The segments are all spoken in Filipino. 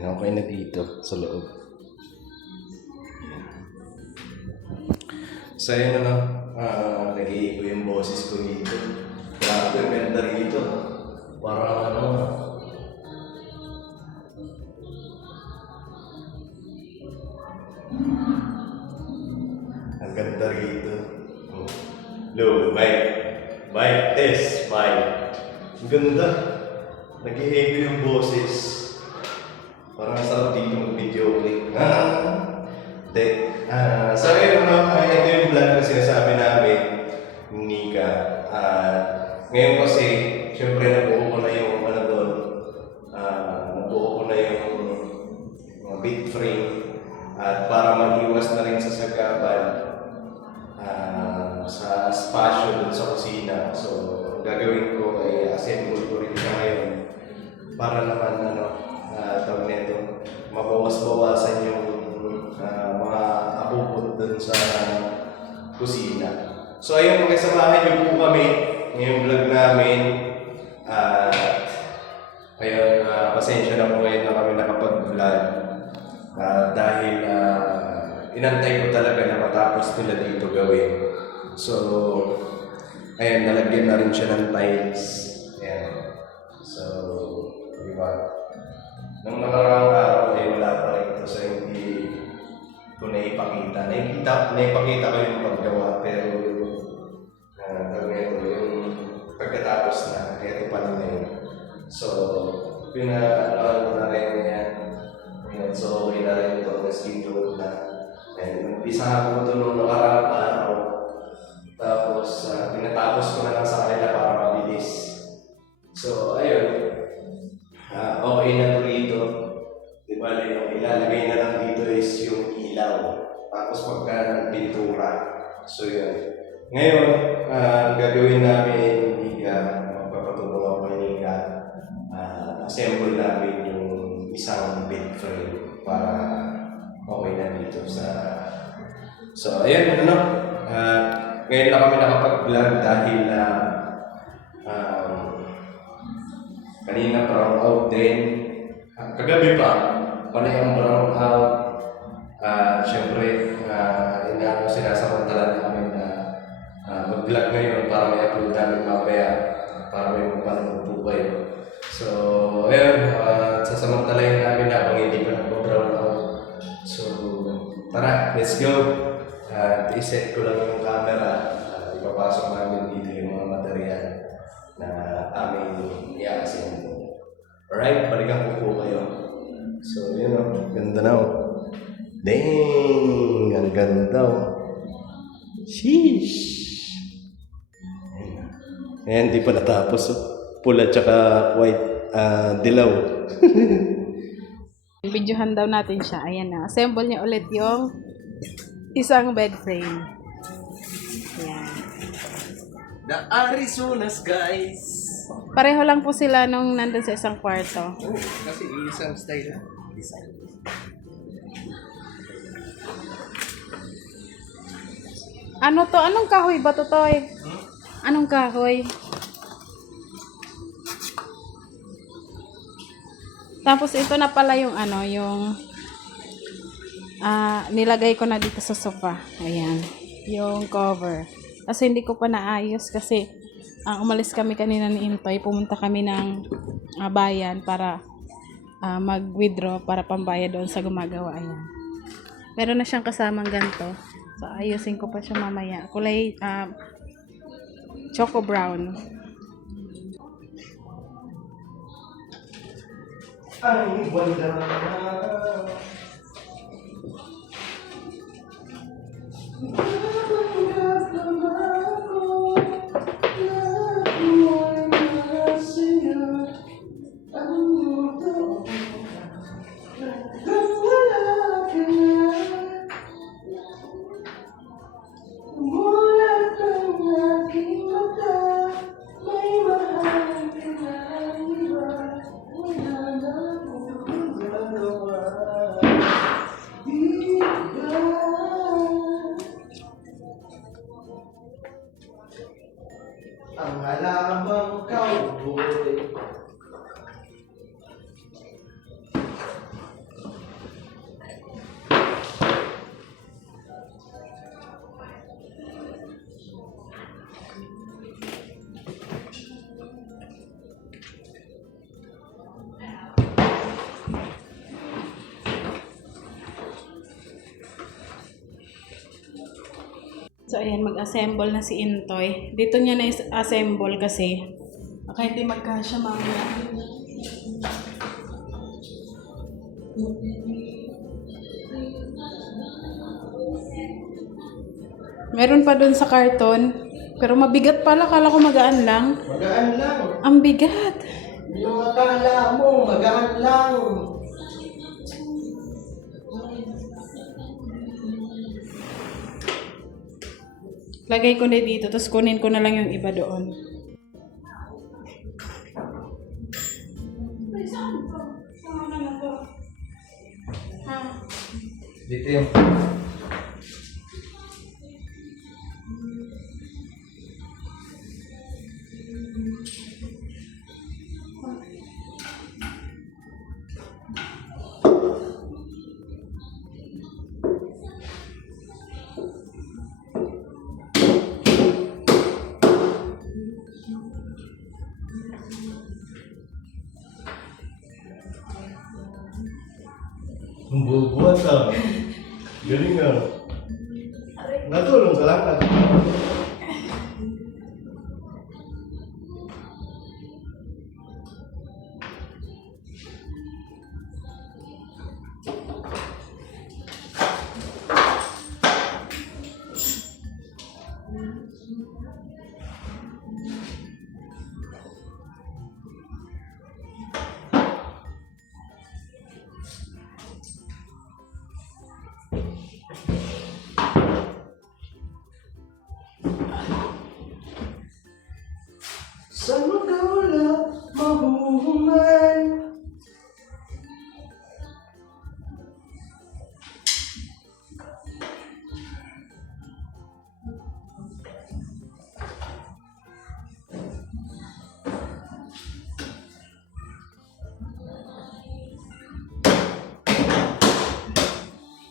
Ayan, okay na dito sa loob. So yun nag-iigo yung boses ko dito. Grabe, ganda rito. Parang ang ganda rito. Low, bike, test, bike. Ang ganda. Nag-iigo yung boses. Parang sarap dito mag-video clip. So yun, ito yung vlog na sinasabi namin, Nika. Ngayon kasi, syempre nabuo ko na yung nabuo ko na yung mga big frame. At para mag-iwas na rin sa sagaban sa spasyo dun sa kusina. So, gagawin ko ay assemble ko rin siya ngayon para naman tawag nito, mabawas-bawasan yung mga abubot dun sa kusina. So ayun, makisamahan niyo po kami ngayong vlog namin. Ayun, pasensya na po ngayon na kami nakapag-vlog dahil inantay ko talaga na matapos nila dito gawin. So ayun, nalagyan na rin siya ng tiles. Ayan. So, di ba? Nung nakaraang araw ay wala pa rin ito sa hindi ko naipakita. Naipakita ko yung paggawa, pero yung pagkatapos na, ito pa lang na yun. So, pinaalaan ko na rin yan. So, okay na rin ito, na-schedule na. And umpisahan ko ito nung nakaraang araw. Tapos, pinatapos ko na lang sa kanila para mabilis. So, ayun. Okay na ito rito. Diba, yung ilalagay na lang dito is yung ilaw. Tapos pagka nagpintura. So, yun. Ngayon, gagawin namin, magpapatulong ako kay Nika. Assemble namin yung isang bed frame para okay na dito sa... So, ayun, ngayon lang kami nakapag-vlog dahil kanina brown out din. Kagabi pa, panay ang brown out. Siyempre, sinasamantala namin na mag-vlog ngayon para may upload namin mamaya para may mapanood po kayo. So, ayun, sasamantalayin namin habang hindi pa nag-brown out. So, tara, let's go. I-set ko lang yung camera. Ipapasok namin dito yung mga material na aming i-assemble. Alright, balikan ko po kayo. So, yun ganda na Dang! Ang ganda Sheesh! Ayan, di pa natapos Pula tsaka white, dilaw. Videohan daw natin siya. Ayan na. Assemble niya ulit yung isang bed frame. Ayan. The Arizonas, guys! Pareho lang po sila nung nandun sa isang kwarto. Kasi isang style design. Ano to? Anong kahoy ba to, Toy? Anong kahoy? Tapos ito na pala yung nilagay ko na dito sa sofa. Ayan. Yung cover. Kasi hindi ko pa naayos kasi umalis kami kanina ni Intoy. Pumunta kami ng bayan para mag-withdraw para pambayad doon sa gumagawa. Ayan. Meron na siyang kasamang ganito. So, ayusin ko pa siya mamaya. Kulay choco brown. Ang wala. So, ayan, mag-assemble na si Intoy. Dito niya na-assemble kasi baka hindi magkasya mamaya. Meron pa dun sa karton. Pero mabigat pala. Kala ko magaan lang. Magaan lang. Ang bigat. Yung akala mo, magaan lang. Lagay ko na dito. Tapos kunin ko na lang yung iba doon. Dito yung... Ang bubuhat ah. Galing ah. Natulong ka lang. Sa magawala, mahuhuman.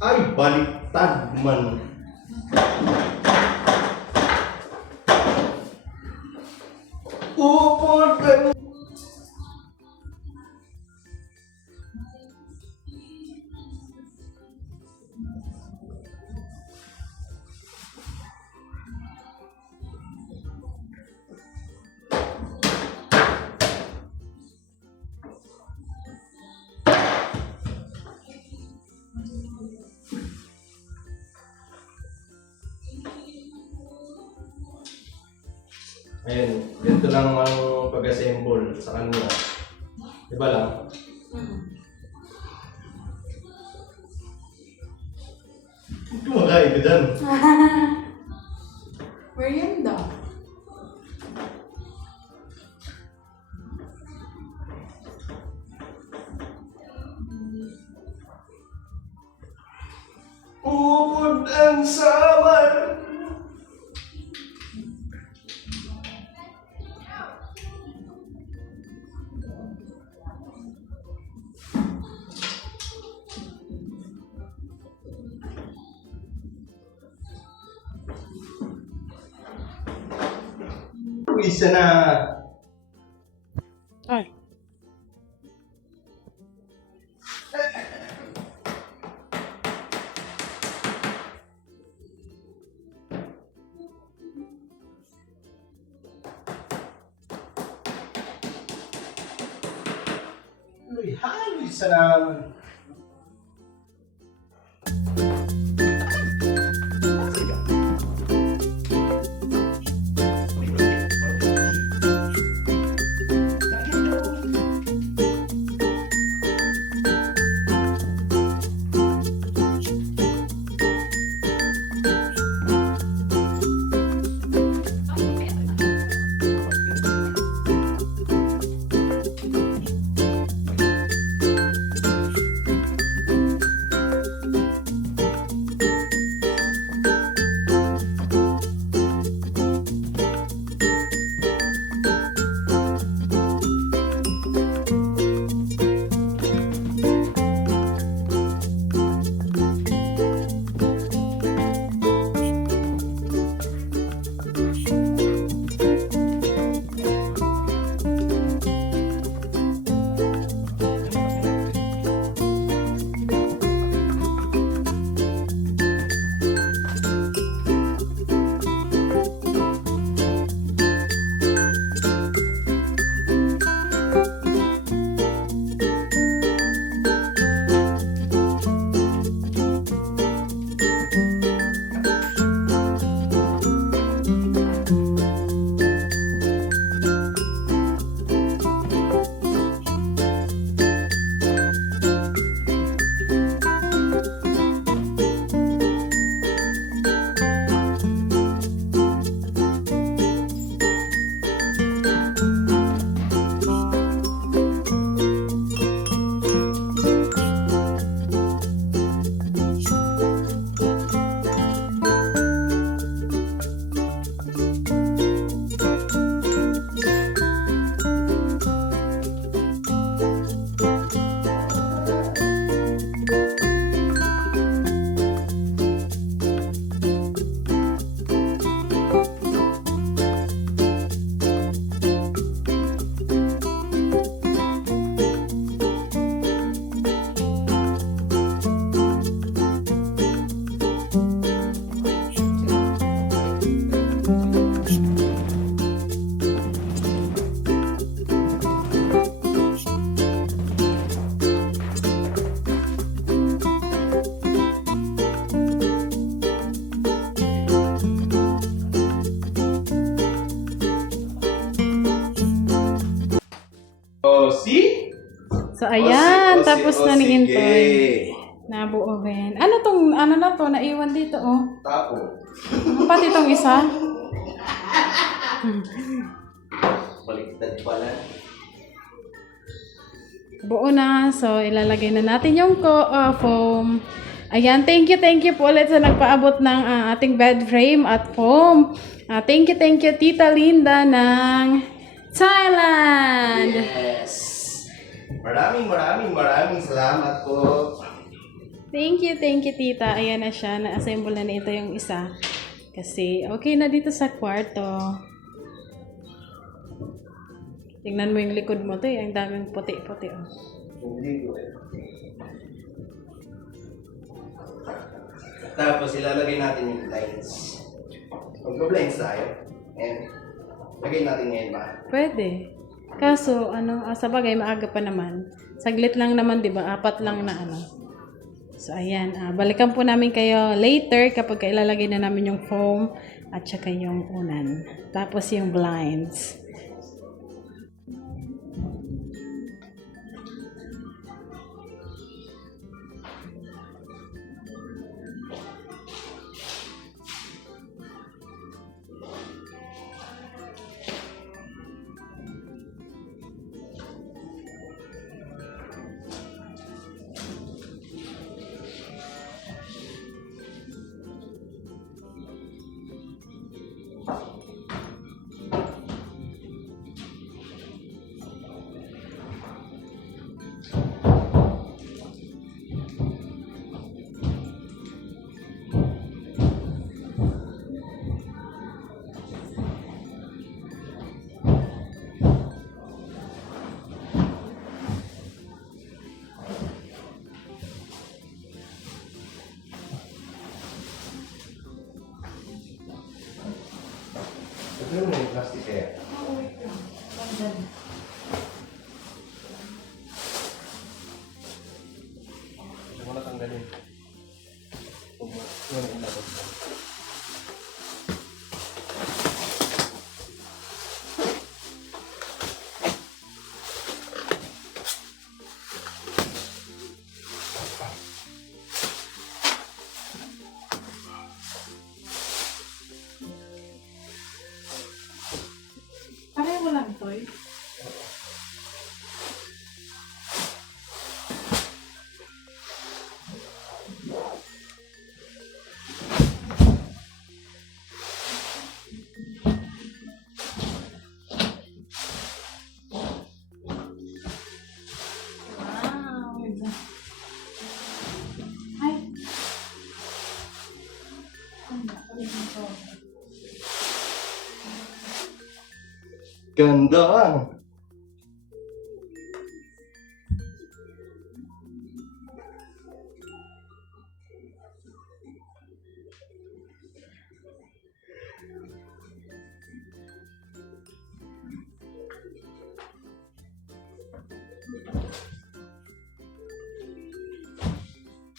Ay, baliktad man. Upod ka. Ayun, ganito lang ang pag-assemble sa kanila. Diba lang? Kumakain ka dyan. Merienda. Upod ang samar. Isa na. Ay. Uy, halo isa na. So, ayan. Tapos na ni sige. Intoy. Nabuohin. Ano na to? Naiwan dito, oh. Tapo. Pati itong isa. Baliktad pala. Buo na. So, ilalagay na natin yung foam. Ayan, thank you po ulit sa nagpaabot ng ating bed frame at foam. Thank you, Tita Linda ng Thailand. Yes. Maraming salamat po. Thank you, Tita. Ayan na siya. Na-assemble na ito yung isa. Kasi, okay na dito sa kwarto. Tingnan mo yung likod mo to. Ang daming puti-puti. Oh. Hindi ko Tapos ilalagay natin yung blinds. Mag-blinds tayo. And lagay natin ngayon ba? Pwede. Kaso, sa bagay, maaga pa naman. Saglit lang naman, di ba? 4 lang na So, ayan. Balikan po namin kayo later kapag ilalagay na namin yung foam at saka yung unan. Tapos yung blinds. Ano mo yung plastic kaya? Gusto ko na tanggalin. Yung inabot mo. Pareho lang ito eh. Wow. Ay. Ganda!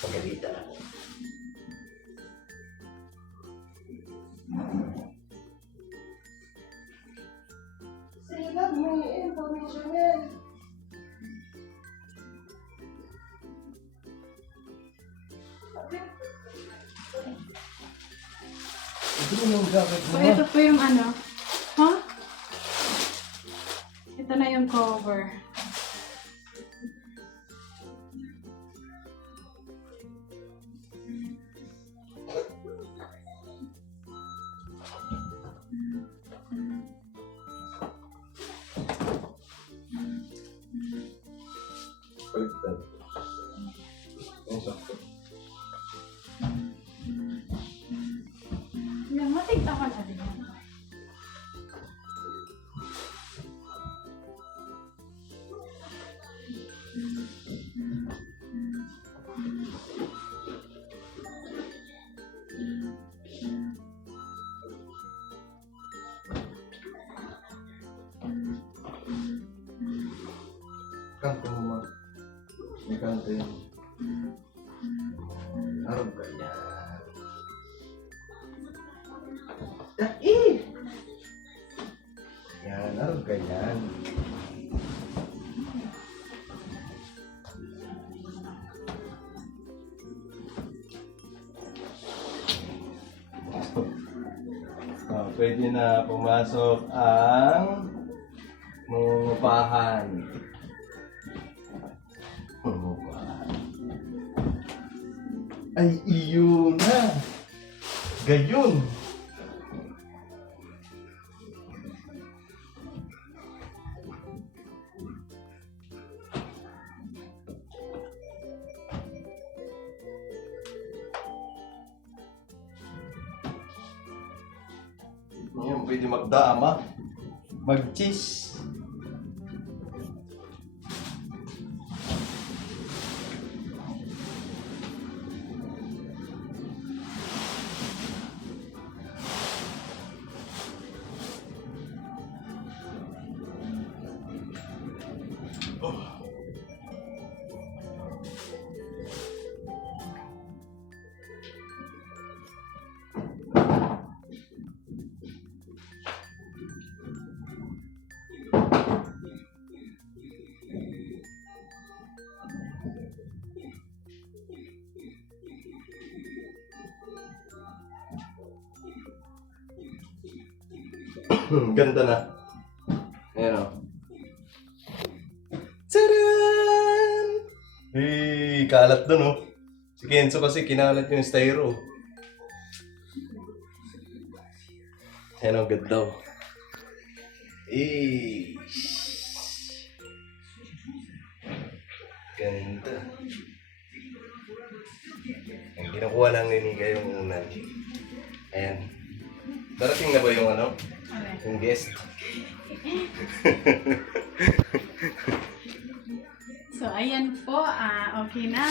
Pagkalita lang. Sila mo yung information yan. Ito yung jacket mo. So, ito po yung Huh? Ito na yung cover. Baliktad. Ang sakto. Yan, matigta ka na din. Kanto mo. May kanto yun. Arog ka yan. Yan, arog ka yan. pwede na pumasok ang mangungupahan. Mangungupahan. Ay, iyo na! Gayon! Ngayon, pwede magdama, mag-cheese. Ganda na. Ayan o. Tadaan! Hey, kalat dun o. Si Kenzo kasi kinalat yung styro. Ayan o, ganda o. Eh. Ganda. Ang kinukuha lang ni Nika yung unan. Ayan. Darating na ba yung ano? Yung guest. So, ayan po. Okay na.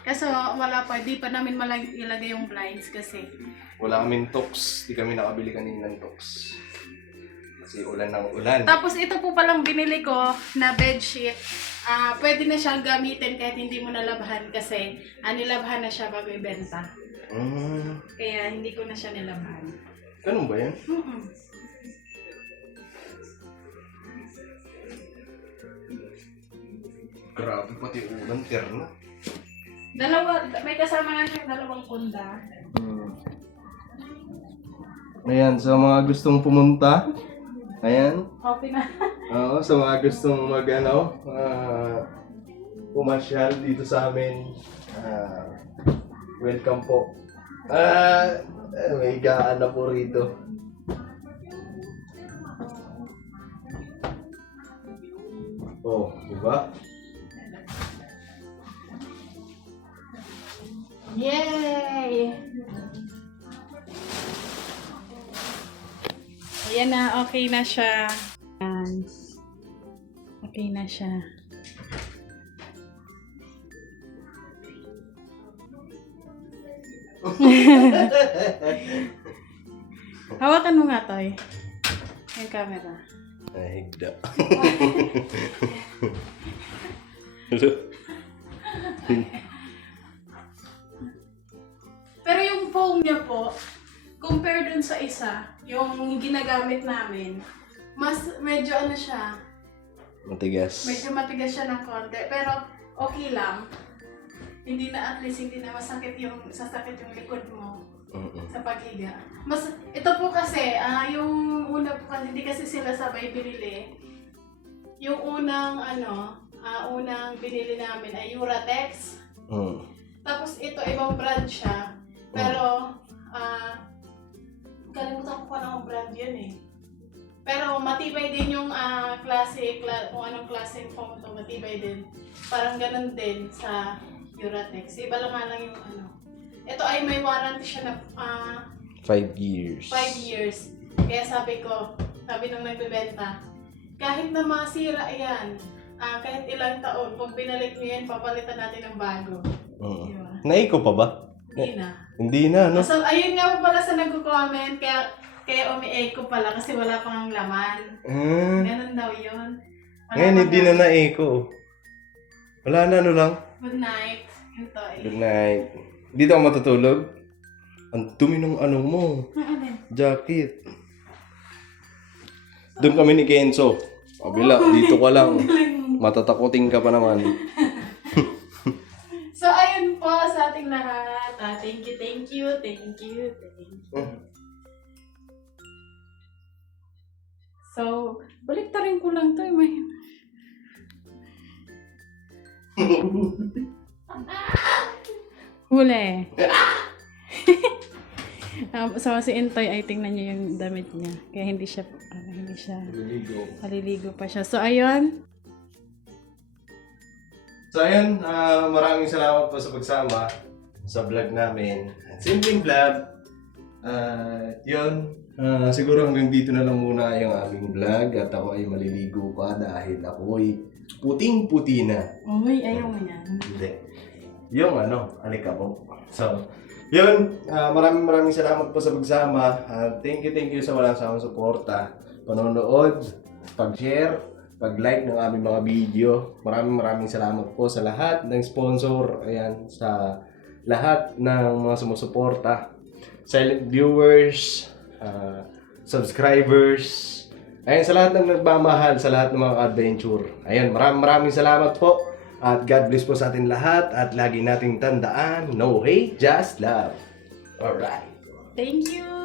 Kaso, wala pa. Di pa namin ilagay yung blinds kasi. Wala kaming tox. Di kami nakabili kanina ng tox. Kasi ulan ng ulan. Tapos, ito po palang binili ko na bedsheet. Pwede na siyang gamitin kahit hindi mo nalabhan kasi nilabhan na siya bago ibenta. Kaya, hindi ko na siya nilabhan. Ganun ba yan? Grabe, pati ulan, terno. May kasama nga siyang dalawang punda. Ayan, sa mga gustong pumunta, ayan. Okay na. Oo, sa mga gustong pumasyal dito sa amin, welcome po. May gaan na po rito. Oh, diba? Yay! Ayan na, okay na siya. Ayan. Okay na siya. Hawakan mo nga, Toy. Yung camera. Ay, higda. Pero yung foam niya po, compare dun sa isa, yung ginagamit namin, mas medyo ano siya, Matigas. medyo matigas siya ng konti, pero okay lang. Hindi na, at least hindi na masakit sasakit yung likod mo sa paghiga. Ito po kasi, yung una po kasi, hindi kasi sila sabay binili. Yung unang unang binili namin ay Uratex. Tapos ito, ibang brand siya. Pero, kalimutan ko pa ng brand yun eh. Pero matibay din yung kung anong klase foam to, matibay din. Parang ganun din sa Uratex. Iba lang yung ano. Ito ay may warranty siya na 5 years. 5 years. Kaya sabi nung nagbebenta, kahit na masira yan, kahit ilang taon, pag binalik niyo yan, papalitan natin ng bago. Diba? Naiko pa ba? Hindi na. Hindi na, no? So, ayun nga po pala sa nagko-comment, kaya umi-echo pala kasi wala pang laman. Ganun daw yun. Ngayon, hindi na na-echo. Wala na, ano lang? Good night. Ito eh. Good night. Dito ako matutulog? Ang dumi ng ano mo. Jacket. Doon kami ni Kenzo. Kabila, dito ka lang. Matatakoting ka pa naman. So, ayun po sa ating lahat. Thank you. So, baliktarin ko lang to. May... Huli. So, si Intoy ay tingnan niyo yung damit niya. Kaya hindi siya maliligo pa siya. So, ayun. So ayun, maraming salamat po sa pagsama sa vlog namin. Simpleng vlog. Yun, siguro hanggang dito na lang muna yung aming vlog at ako ay maliligo pa dahil ako ay puting-puti na. Uy, ayaw mo yan. Hindi. Yung alikabok. So, yun, maraming salamat po sa pagsama. Thank you sa walang sawang suporta, panonood, pag-share, pag-like ng aming mga video. Maraming salamat po sa lahat ng sponsor, ayan, sa lahat ng mga sumusuporta, silent viewers, subscribers, ayan, sa lahat ng nagmamahal, sa lahat ng mga adventure. Ayan, maraming salamat po. At God bless po sa atin lahat at lagi nating tandaan, no hate, just love. Alright. Thank you!